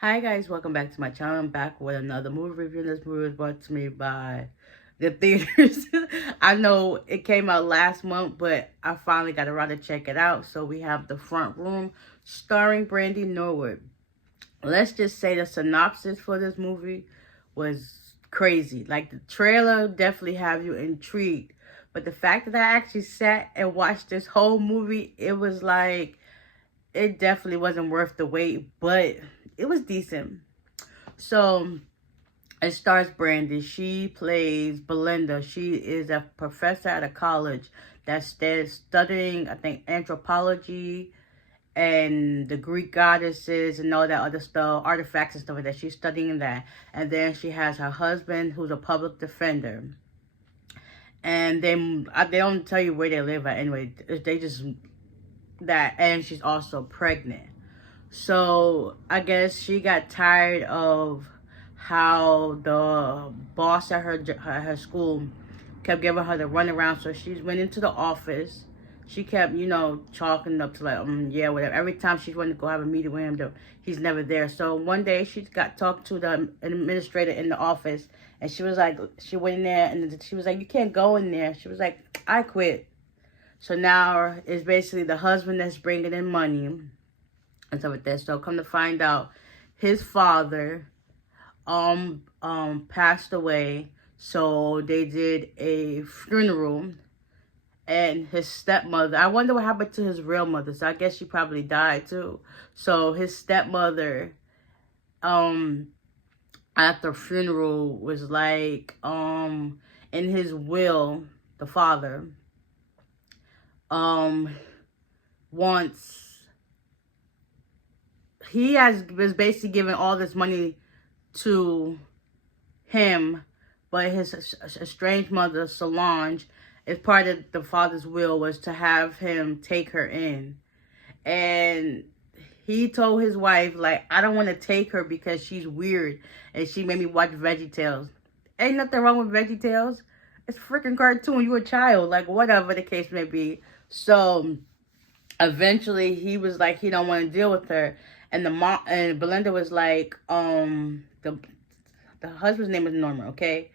Hi guys, welcome back to my channel. I'm back with another movie review. This movie was brought to me by the theaters. I know it came out last month, but I finally got around to check it out. So we have The Front Room starring Brandy Norwood. Let's just say the synopsis for this movie was crazy. Like the trailer definitely have you intrigued. But the fact that I actually sat and watched this whole movie, it was like it definitely wasn't worth the wait, but it was decent. So it stars Brandy. She plays Belinda. She is a professor at a college that's studying, I think, anthropology and the Greek goddesses and all that other stuff, artifacts and stuff like that. She's studying that. And then she has her husband who's a public defender. And they don't tell you where they live at anyway. They just that, and she's also pregnant. So I guess she got tired of how the boss at her school kept giving her the runaround. So she went into the office. She kept, chalking up to like, yeah, whatever. Every time she wanted to go have a meeting with him, he's never there. So one day she got talked to the administrator in the office, and she was like, she went in there, and she was like, you can't go in there. She was like, I quit. So now it's basically the husband that's bringing in money and stuff like that. So come to find out, his father passed away. So they did a funeral, and his stepmother, I wonder what happened to his real mother. So I guess she probably died too. So his stepmother, um at the funeral was like, in his will, the father um wants he has was basically giving all this money to him, but his estranged mother, Solange, as part of the father's will, was to have him take her in. And he told his wife, like, I don't want to take her because she's weird and she made me watch VeggieTales. Ain't nothing wrong with VeggieTales. It's a freaking cartoon. You a child. Like, whatever the case may be. So eventually he was like, he don't want to deal with her. And the mom and Belinda was like, the husband's name is Norman, okay?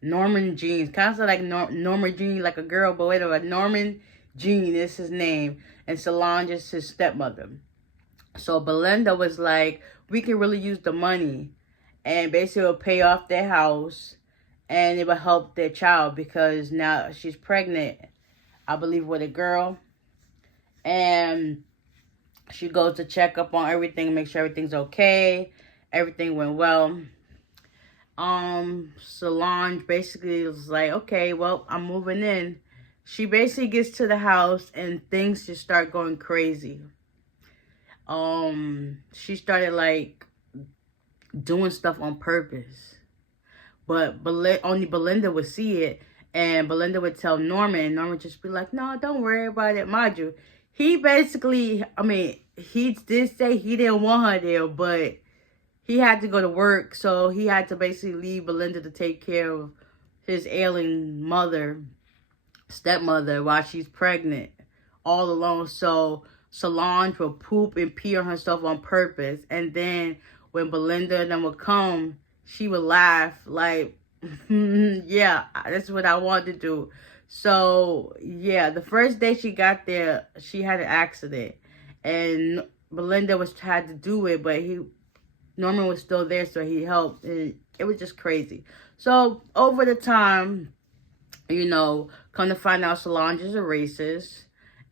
Norman Jean. Kind of like Norma Jean, like a girl, but wait a minute. Norman Jean is his name. And Solange is his stepmother. So Belinda was like, we can really use the money. And basically it'll pay off their house. And it will help their child because now she's pregnant, I believe, with a girl. And she goes to check up on everything, make sure everything's okay. Everything went well. Solange basically was like, okay, well, I'm moving in. She basically gets to the house and things just start going crazy. She started like doing stuff on purpose, but only Belinda would see it, and Belinda would tell Norman, and Norman would just be like, no, don't worry about it. Mind you, he basically, I mean, he did say he didn't want her there, but he had to go to work, so he had to basically leave Belinda to take care of his ailing stepmother, while she's pregnant, all alone. So Solange would poop and pee on herself on purpose. And then when Belinda and them would come, she would laugh like, yeah, that's what I want to do. So, yeah, the first day she got there, she had an accident. And Belinda had to do it, but Norman was still there, so he helped. It was just crazy. So, over the time, come to find out Solange is a racist.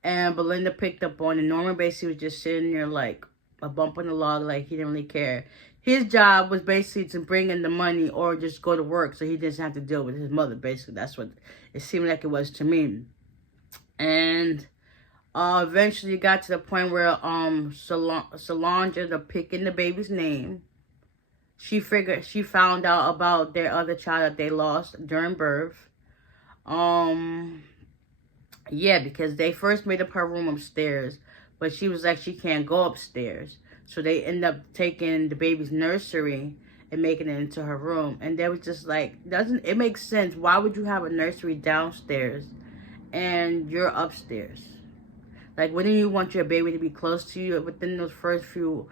And Belinda picked up on it. Norman basically was just sitting there like a bump on the log, like he didn't really care. His job was basically to bring in the money or just go to work so he didn't have to deal with his mother, basically. That's what it seemed like it was to me. And eventually it got to the point where Solange ended up picking the baby's name. She found out about their other child that they lost during birth. Yeah, because they first made up her room upstairs, but she was like, she can't go upstairs. So they end up taking the baby's nursery and making it into her room. And they was just like, doesn't it make sense? Why would you have a nursery downstairs and you're upstairs? Like, wouldn't you want your baby to be close to you within those first few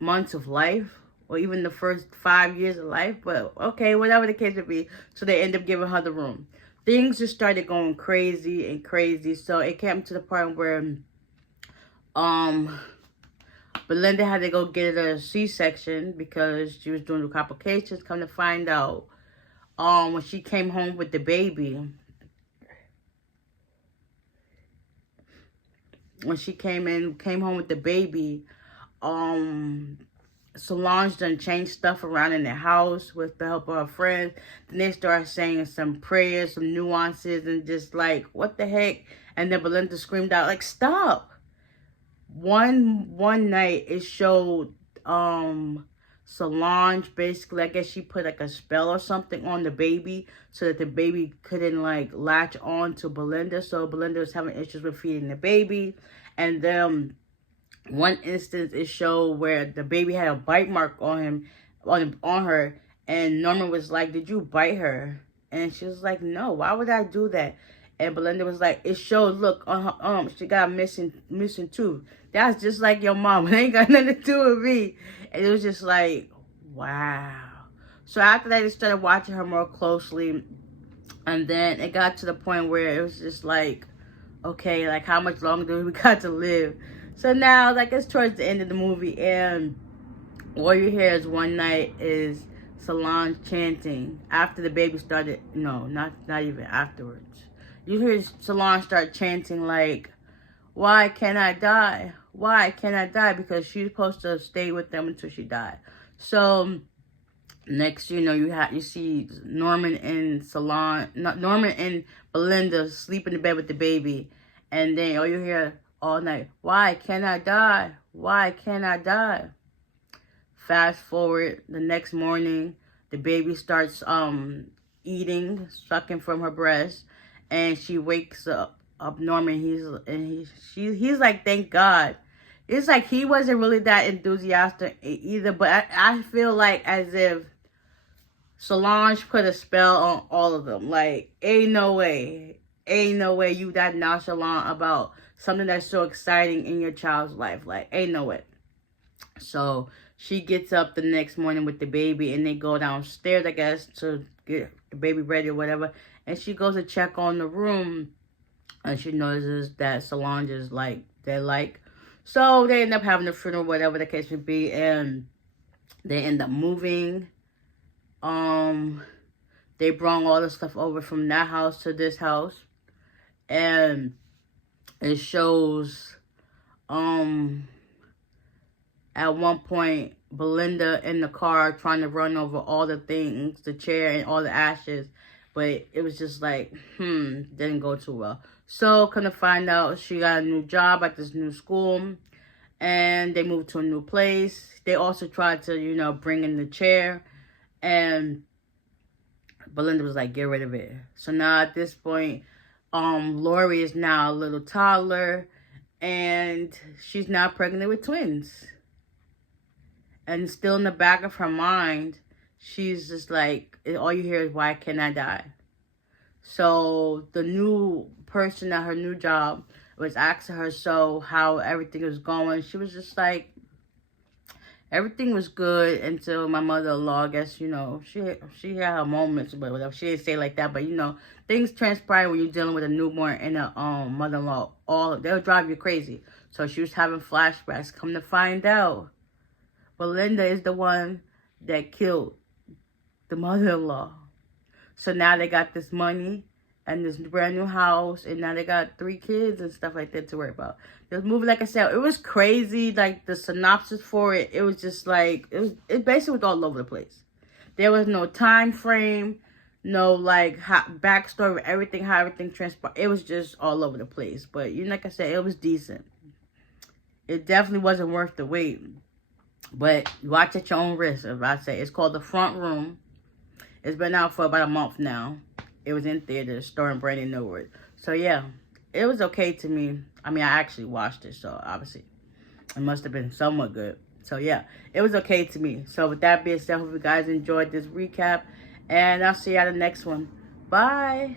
months of life, or even the first 5 years of life, but okay, whatever the case would be. So they end up giving her the room. Things just started going crazy and crazy. So it came to the point where Belinda had to go get a C-section because she was doing the complications. Come to find out, when she came home with the baby, came home with the baby, Solange done changed stuff around in the house with the help of her friends. Then they started saying some prayers, some nuances, and just like, what the heck? And then Belinda screamed out, like, stop. One night it showed Solange, basically, I guess she put like a spell or something on the baby so that the baby couldn't like latch on to Belinda. So Belinda was having issues with feeding the baby. And then one instance it showed where the baby had a bite mark on her, and Norman was like, did you bite her? And she was like, no, why would I do that? And Belinda was like, it showed, look, on her arm, she got a missing tooth. That's just like your mom. It ain't got nothing to do with me. And it was just like, wow. So after that, I started watching her more closely. And then it got to the point where it was just like, okay, like, how much longer do we got to live? So now, like, it's towards the end of the movie, and all you hear is one night is Solange chanting after the baby started. No, not even afterwards. You hear Solange start chanting like, why can't I die? Why can't I die? Because she's supposed to stay with them until she died. So next, you see Norman and Belinda sleep in the bed with the baby, and then all you hear all night, why can't I die? Why can't I die? Fast forward, the next morning, the baby starts eating, sucking from her breast, and she wakes up Norman. He's like, thank God. It's like he wasn't really that enthusiastic either, but I feel like as if Solange put a spell on all of them. Like, ain't no way you that nonchalant about something that's so exciting in your child's life. Like, ain't no way. So she gets up the next morning with the baby, and they go downstairs, I guess, to get the baby ready or whatever. And she goes to check on the room, and she notices that Solange is like, so they end up having a funeral, whatever the case may be, and they end up moving. They brought all the stuff over from that house to this house, and it shows, at one point, Belinda in the car trying to run over all the things, the chair and all the ashes, but it was just like, didn't go too well. So, come to find out, she got a new job at this new school, and they moved to a new place. They also tried to, bring in the chair, and Belinda was like, get rid of it. So now at this point, Lori is now a little toddler, and she's now pregnant with twins. And still in the back of her mind, she's just like, all you hear is, why can't I die? So the new person at her new job was asking her how everything was going. She was just like, everything was good until my mother-in-law, I guess, she had her moments, but whatever. She didn't say it like that, but, things transpire when you're dealing with a newborn and a mother-in-law. They'll drive you crazy. So she was having flashbacks. Come to find out, Belinda is the one that killed the mother-in-law. So now they got this money and this brand new house, and now they got 3 kids and stuff like that to worry about. This movie, like I said, it was crazy. Like, the synopsis for it, it was just like, it basically was all over the place. There was no time frame, no like backstory of everything, how everything transpired. It was just all over the place. But like I said, it was decent. It definitely wasn't worth the wait. But watch at your own risk, if I say. It's called The Front Room. It's been out for about a month now. It was in theaters, starring Brandon Neward. So, yeah, it was okay to me. I mean, I actually watched it, so obviously it must have been somewhat good. So, yeah, it was okay to me. So, with that being said, hope you guys enjoyed this recap. And I'll see you at the next one. Bye.